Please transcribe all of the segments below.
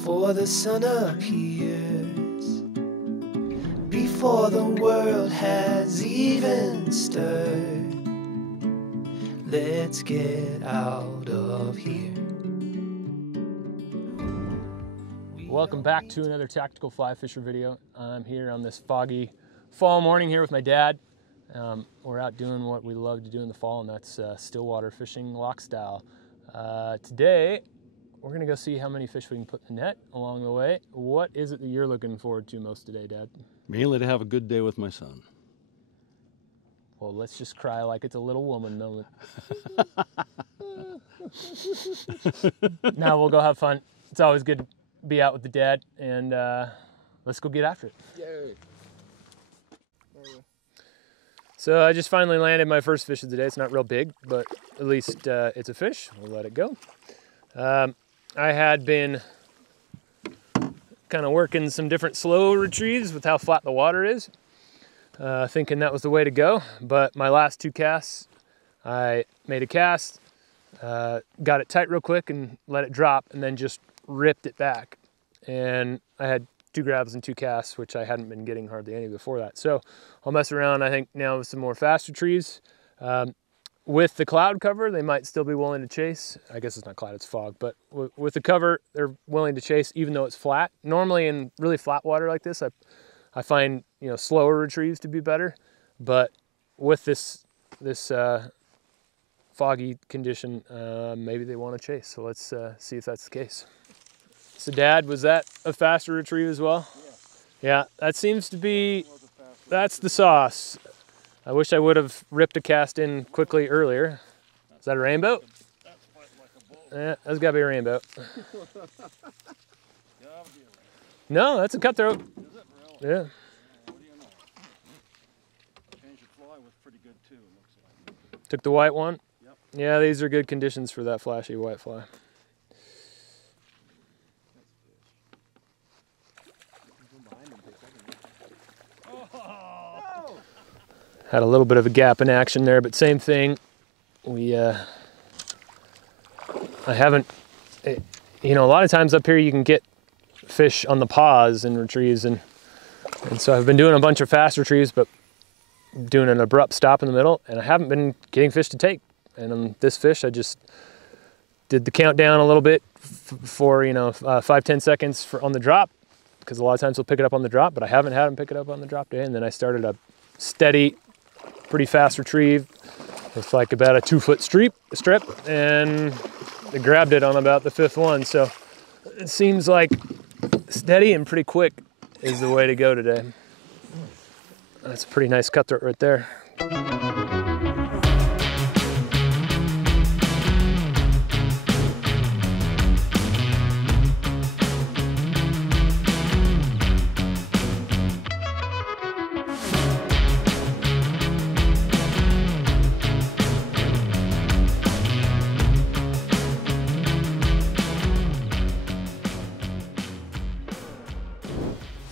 before the sun appears, before the world has even stirred. Let's get out of here. Welcome back to another tactical fly fisher video. I'm here on this foggy fall morning here with my dad. We're out doing what we love to do in the fall, and that's stillwater fishing lock style. Today we're gonna go see how many fish we can put in the net along the way. What is it that you're looking forward to most today, Dad? Mainly to have a good day with my son. Well, let's just cry like it's a little woman moment. Now we'll go have fun. It's always good to be out with the dad, and let's go get after it. Yay. So I just finally landed my first fish of the day. It's not real big, but at least it's a fish. We'll let it go. I had been kind of working some different slow retrieves with how flat the water is, thinking that was the way to go. But my last two casts, I made a cast, got it tight real quick and let it drop, and then just ripped it back. And I had 2 grabs and 2 casts, which I hadn't been getting hardly any before that. So I'll mess around, I think, now with some more fast retrieves. With the cloud cover, they might still be willing to chase. I guess it's not cloud, it's fog. But with the cover, they're willing to chase even though it's flat. Normally in really flat water like this, I find, you know, slower retrieves to be better. But with this foggy condition, maybe they want to chase. So let's see if that's the case. So Dad, was that a faster retrieve as well? Yeah, that seems to be, that's the sauce. I wish I would have ripped a cast in quickly earlier. Is that a rainbow? That's fighting like a bull. Yeah, that's gotta be a rainbow. No, that's a cutthroat. Is it really? Yeah. What do you know? Change the fly was pretty good too, it looks like. Took the white one? Yep. Yeah, these are good conditions for that flashy white fly. Had a little bit of a gap in action there, but same thing. I haven't, you know, a lot of times up here you can get fish on the paws and retrieves, and so I've been doing a bunch of fast retrieves, but doing an abrupt stop in the middle, and I haven't been getting fish to take. And on this fish, I just did the countdown a little bit for, you know, 5-10 seconds on the drop, because a lot of times we'll pick it up on the drop, but I haven't had them pick it up on the drop today. And then I started a steady, pretty fast retrieve with like about a 2-foot strip, and I grabbed it on about the 5th one. So it seems like steady and pretty quick is the way to go today. That's a pretty nice cutthroat right there.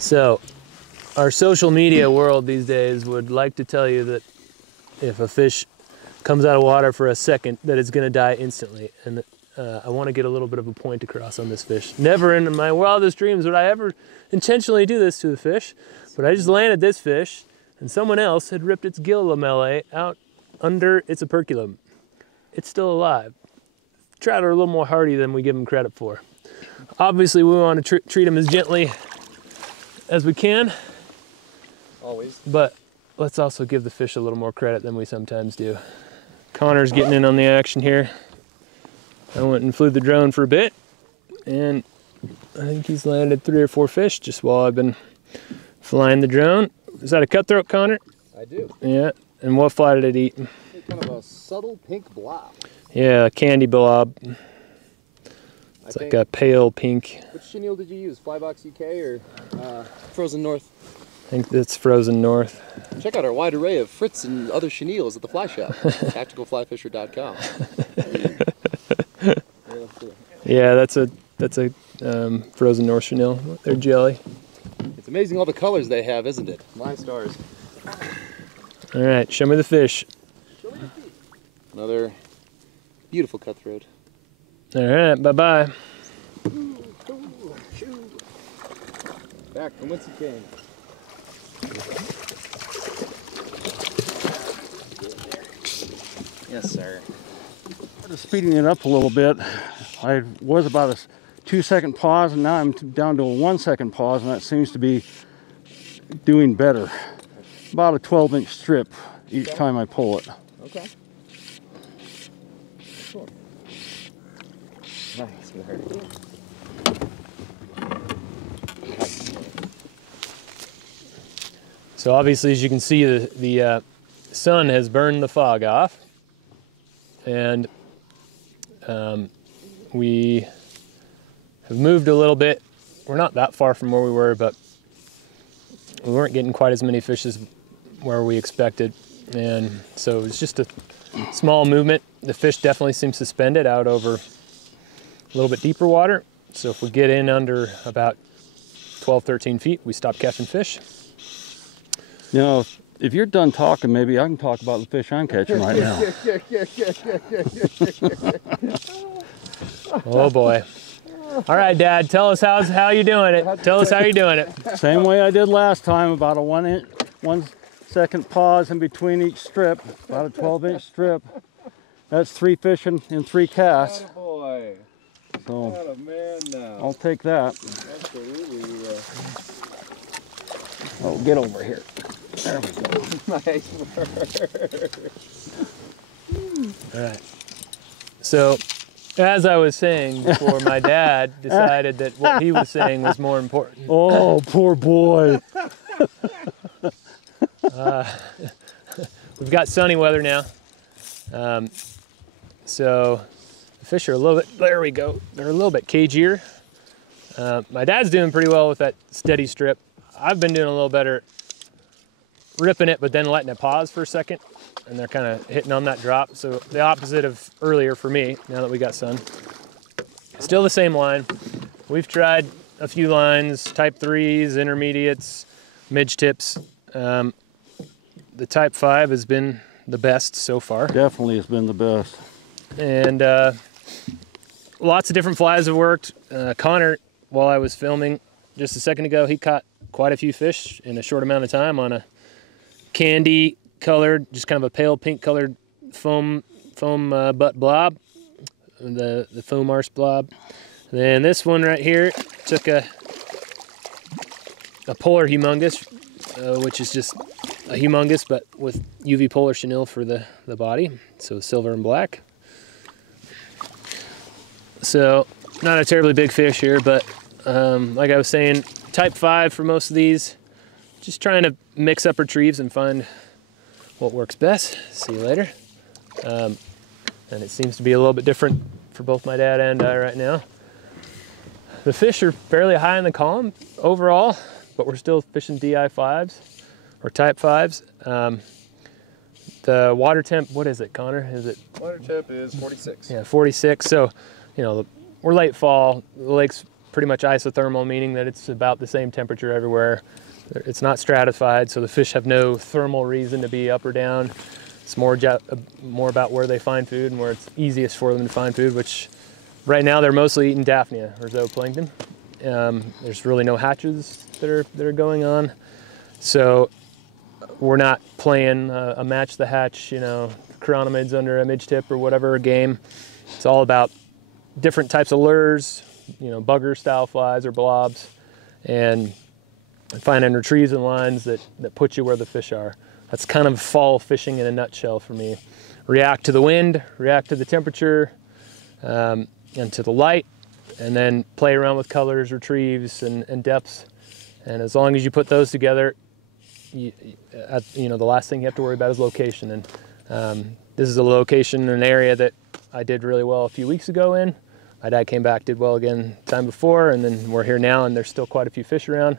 So, our social media world these days would like to tell you that if a fish comes out of water for a second, that it's gonna die instantly. And I wanna get a little bit of a point across on this fish. Never in my wildest dreams would I ever intentionally do this to the fish, but I just landed this fish, and someone else had ripped its gill lamellae out under its operculum. It's still alive. Trout are a little more hardy than we give them credit for. Obviously, we wanna treat them as gently as we can. Always. But let's also give the fish a little more credit than we sometimes do. Connor's getting in on the action here. I went and flew the drone for a bit, and I think he's landed 3 or 4 fish just while I've been flying the drone. Is that a cutthroat, Connor? I do. Yeah, and what fly did it eat? Kind of a subtle pink blob. Yeah, a candy blob. It's like a pale pink. Which chenille did you use? Flybox UK or Frozen North? I think that's Frozen North. Check out our wide array of Fritz and other chenilles at the fly shop. tacticalflyfisher.com. Yeah, that's a Frozen North chenille. They're jelly. It's amazing all the colors they have, isn't it? My stars. All right, show me the fish. Show me the feet. Another beautiful cutthroat. All right, bye-bye. Shoo. Back from whence he came. Yes, sir. Just speeding it up a little bit. I was about a 2-second pause, and now I'm down to a 1-second pause, and that seems to be doing better. About a 12-inch strip each time I pull it. Okay. Cool. Nice, very good. So obviously, as you can see, the sun has burned the fog off, and we have moved a little bit. We're not that far from where we were, but we weren't getting quite as many fish as where we expected, and so it's just a small movement. The fish definitely seem suspended out over a little bit deeper water, so if we get in under about 12-13 feet, we stop catching fish. You know, if you're done talking, maybe I can talk about the fish I'm catching right now. Oh boy. All right, Dad, tell us how you doing it. Tell us how you're doing it. Same way I did last time, about a 1-second pause in between each strip, about a 12-inch strip. That's 3 fish in 3 casts. Boy. So Not a man now. I'll take that. Absolutely. Oh, get over here. There we go. Nice work. All right. So, as I was saying before, my dad decided that what he was saying was more important. Oh, poor boy. We've got sunny weather now. So the fish are a little bit, there we go. They're a little bit cagier. My dad's doing pretty well with that steady strip. I've been doing a little better ripping it, but then letting it pause for a second. And they're kind of hitting on that drop. So the opposite of earlier for me, now that we got sun. Still the same line. We've tried a few lines, type 3s, intermediates, midge tips. The type 5 has been the best so far. Definitely has been the best. And lots of different flies have worked. Connor, while I was filming just a second ago, he caught quite a few fish in a short amount of time on a candy colored, just kind of a pale pink colored foam butt blob, the foam arse blob. Then this one right here took a polar humongous, which is just a humongous, but with UV polar chenille for the body, so silver and black. So not a terribly big fish here, but like I was saying, type 5 for most of these. Just trying to mix up retrieves and find what works best. See you later. And it seems to be a little bit different for both my dad and I right now. The fish are fairly high in the column overall, but we're still fishing DI 5s or type 5s. The water temp, what is it, Connor? Is it? Water temp is 46. Yeah, 46. So, you know, we're late fall. The lake's pretty much isothermal, meaning that it's about the same temperature everywhere. It's not stratified, so the fish have no thermal reason to be up or down. It's more about where they find food and where it's easiest for them to find food, which right now they're mostly eating Daphnia or zooplankton. There's really no hatches that are going on. So we're not playing a match the hatch, you know, chironomids under a midge tip or whatever game. It's all about different types of lures, you know, bugger style flies or blobs, and finding retrieves and lines that put you where the fish are. That's kind of fall fishing in a nutshell for me. React to the wind, react to the temperature, and to the light, and then play around with colors, retrieves, and depths. And as long as you put those together, you know, the last thing you have to worry about is location. And this is a location in an area that I did really well a few weeks ago in. My dad came back, did well again the time before, and then we're here now, and there's still quite a few fish around.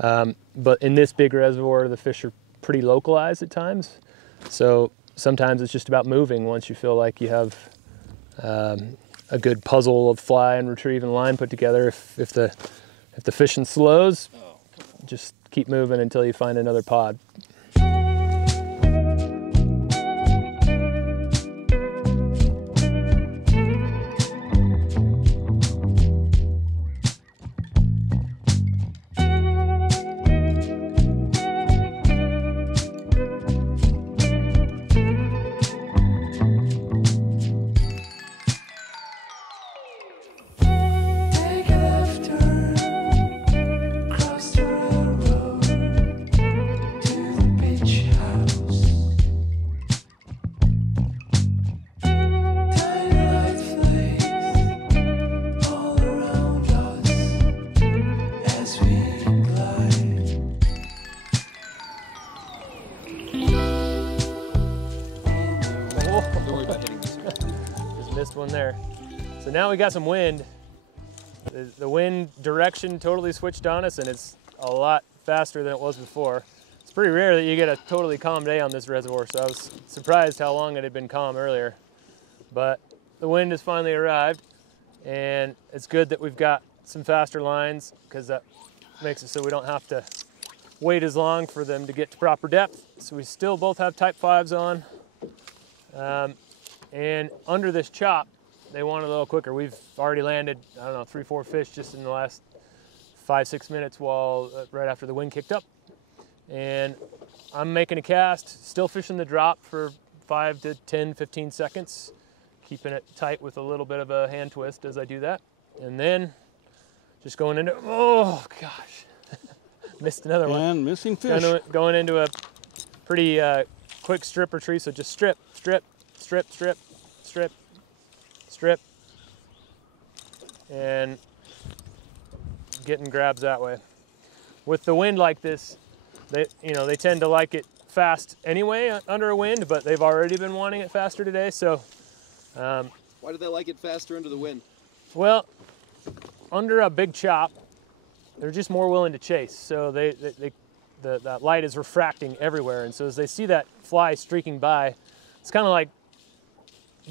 But in this big reservoir, the fish are pretty localized at times. So sometimes it's just about moving once you feel like you have a good puzzle of fly and retrieve and line put together. If the fishing slows, just keep moving until you find another pod. one there. So now we got some wind. The wind direction totally switched on us, and it's a lot faster than it was before. It's pretty rare that you get a totally calm day on this reservoir, so I was surprised how long it had been calm earlier. But the wind has finally arrived, and it's good that we've got some faster lines, because that makes it so we don't have to wait as long for them to get to proper depth. So we still both have type 5s on. And under this chop, they want a little quicker. We've already landed, I don't know, 3-4 fish just in the last 5-6 minutes while right after the wind kicked up. And I'm making a cast, still fishing the drop for 5 to 10, 15 seconds, keeping it tight with a little bit of a hand twist as I do that. And then just going into, oh gosh, missed another one. And missing fish. Going into a pretty quick strip retrieve, so just strip, strip, strip, strip, strip, strip, and getting grabs that way. With the wind like this, they tend to like it fast anyway under a wind, but they've already been wanting it faster today. So, Why do they like it faster under the wind? well, under a big chop, they're just more willing to chase. So that light is refracting everywhere, and so as they see that fly streaking by, it's kind of like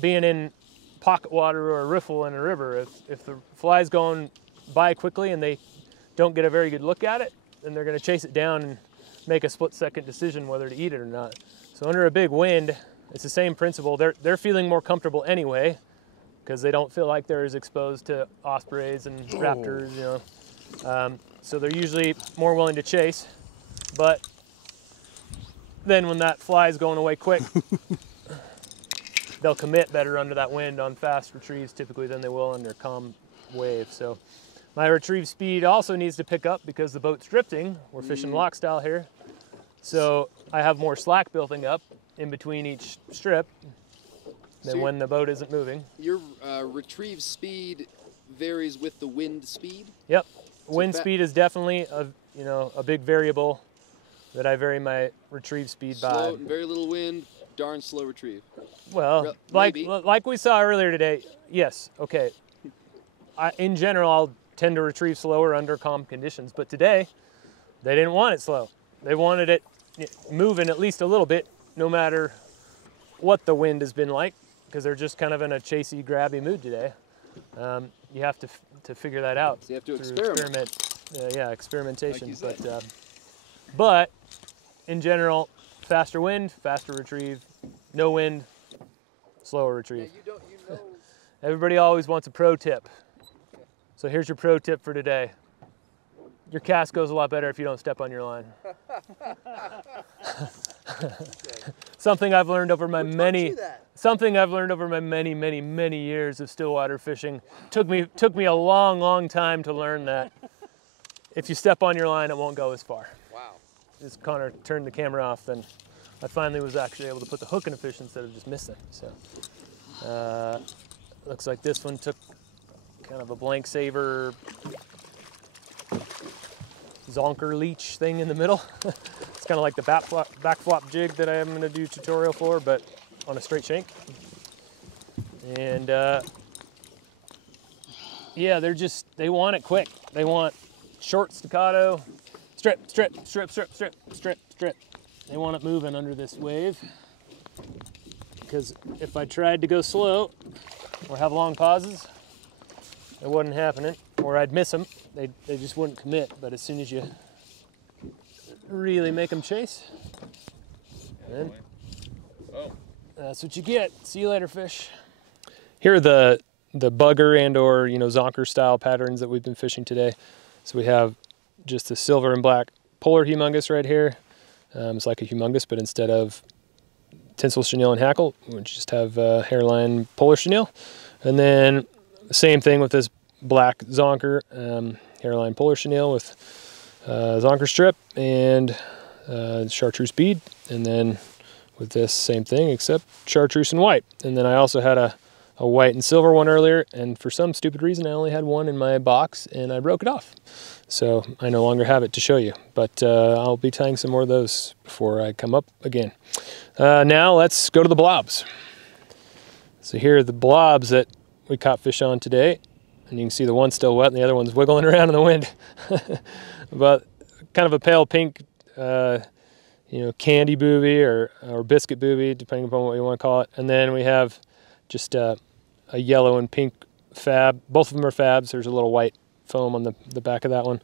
being in pocket water or a riffle in a river. If the fly's going by quickly and they don't get a very good look at it, then they're going to chase it down and make a split-second decision whether to eat it or not. So under a big wind, it's the same principle. They're feeling more comfortable anyway, because they don't feel like they're as exposed to ospreys and raptors, so they're usually more willing to chase. But then when that fly's going away quick, they'll commit better under that wind on fast retrieves typically than they will under calm wave. So my retrieve speed also needs to pick up because the boat's drifting. We're fishing lock style here. So I have more slack building up in between each strip than when the boat isn't moving. Your retrieve speed varies with the wind speed? Yep. Wind speed is definitely a big variable that I vary my retrieve speed by. Slow, very little wind, darn slow retrieve. Well, like we saw earlier today, yes, okay. In general, I'll tend to retrieve slower under calm conditions, but today, they didn't want it slow. They wanted it moving at least a little bit, no matter what the wind has been like, because they're just kind of in a chasey, grabby mood today. You have to figure that out. So you have to experiment. Experimentation. Like but in general, faster wind, faster retrieve. No wind, slower retrieve. Yeah, Everybody always wants a pro tip. So here's your pro tip for today. Your cast goes a lot better if you don't step on your line. Something I've learned over my many years of stillwater fishing. Took me a long time to learn that. If you step on your line, it won't go as far. Wow. As Connor turned the camera off, then I finally was actually able to put the hook in a fish instead of just missing. So looks like this one took kind of a blank saver zonker leech thing in the middle. It's kind of like the back flop jig that I am going to do tutorial for, but on a straight shank. And yeah, they want it quick. They want short staccato, strip, strip, strip, strip, strip, strip, strip. They want it moving under this wave, because if I tried to go slow or have long pauses, it wasn't happening, or I'd miss them. They just wouldn't commit. But as soon as you really make them chase, then that's what you get. See you later, fish. Here are the bugger and or zonker style patterns that we've been fishing today. So we have just the silver and black polar humungus right here. It's like a humungus, but instead of tinsel chenille and hackle, we just have hairline polar chenille. And then same thing with this black zonker, hairline polar chenille with zonker strip and chartreuse bead. And then with this same thing, except chartreuse and white. And then I also had a white and silver one earlier, and for some stupid reason I only had one in my box and I broke it off. So I no longer have it to show you, but I'll be tying some more of those before I come up again. Now let's go to the blobs. So here are the blobs that we caught fish on today. And you can see the one's still wet and the other one's wiggling around in the wind. But kind of a pale pink, candy booby or biscuit booby, depending upon what you want to call it. And then we have just a yellow and pink fab. Both of them are fabs. There's a little white foam on the back of that one.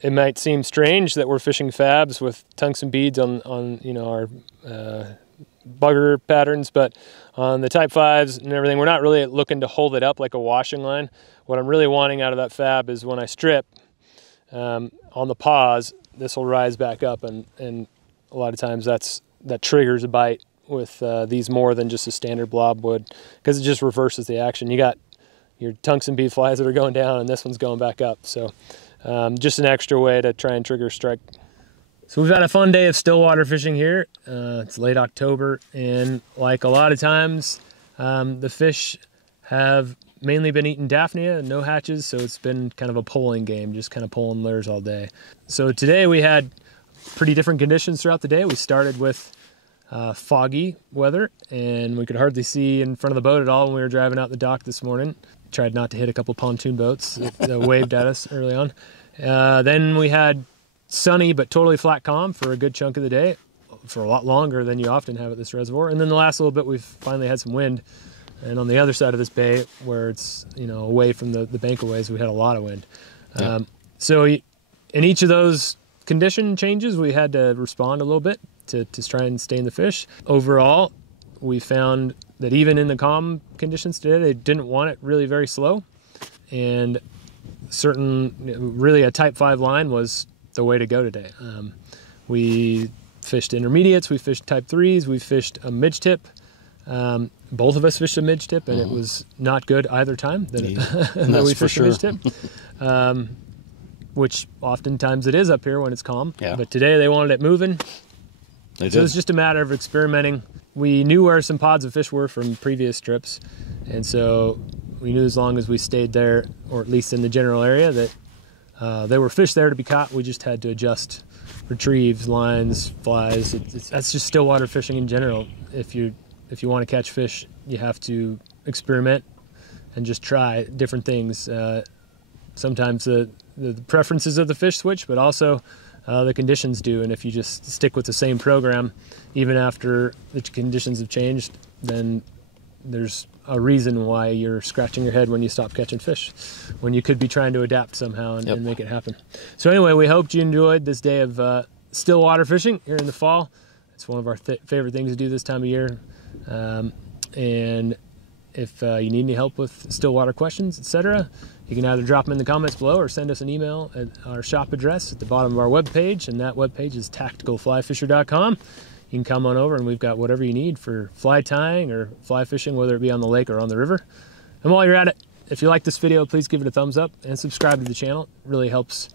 It might seem strange that we're fishing fabs with tungsten beads on our bugger patterns, but on the type 5s and everything, we're not really looking to hold it up like a washing line. What I'm really wanting out of that fab is when I strip on the pause, this will rise back up, and a lot of times that triggers a bite with these more than just a standard blob would, because it just reverses the action. You got your tungsten bead flies that are going down and this one's going back up. So just an extra way to try and trigger a strike. So we've had a fun day of stillwater fishing here. It's late October, and like a lot of times, the fish have mainly been eating Daphnia, no hatches, so it's been kind of a poling game, just kind of pulling lures all day. So today we had pretty different conditions throughout the day. We started with foggy weather, and we could hardly see in front of the boat at all when we were driving out the dock this morning. Tried not to hit a couple pontoon boats that waved at us early on. Then we had sunny but totally flat calm for a good chunk of the day, for a lot longer than you often have at this reservoir. And then the last little bit, we've finally had some wind. And on the other side of this bay, where it's away from the bankaways, we had a lot of wind. Yeah. So in each of those condition changes, we had to respond a little bit to try and stay in the fish. Overall, we found that even in the calm conditions today, they didn't want it really very slow. And really a type 5 line was the way to go today. We fished intermediates, we fished type 3s, we fished a midge tip. Both of us fished a midge tip, and it was not good either time that we fished a midge tip. Which oftentimes it is up here when it's calm. Yeah. But today they wanted it moving. So it was just a matter of experimenting. We knew where some pods of fish were from previous trips, and so we knew as long as we stayed there, or at least in the general area, that there were fish there to be caught. We just had to adjust retrieves, lines, flies. That's just stillwater fishing in general. If you want to catch fish, you have to experiment and just try different things. Sometimes the preferences of the fish switch, but also the conditions do. And if you just stick with the same program, even after the conditions have changed, then there's a reason why you're scratching your head when you stop catching fish, when you could be trying to adapt somehow and make it happen. So anyway, we hoped you enjoyed this day of stillwater fishing here in the fall. It's one of our favorite things to do this time of year. And if you need any help with stillwater questions, etc., you can either drop them in the comments below or send us an email at our shop address at the bottom of our webpage, and that webpage is tacticalflyfisher.com. You can come on over, and we've got whatever you need for fly tying or fly fishing, whether it be on the lake or on the river. And while you're at it, if you like this video, please give it a thumbs up and subscribe to the channel. It really helps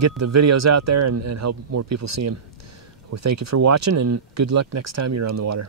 get the videos out there and help more people see them. Well, thank you for watching, and good luck next time you're on the water.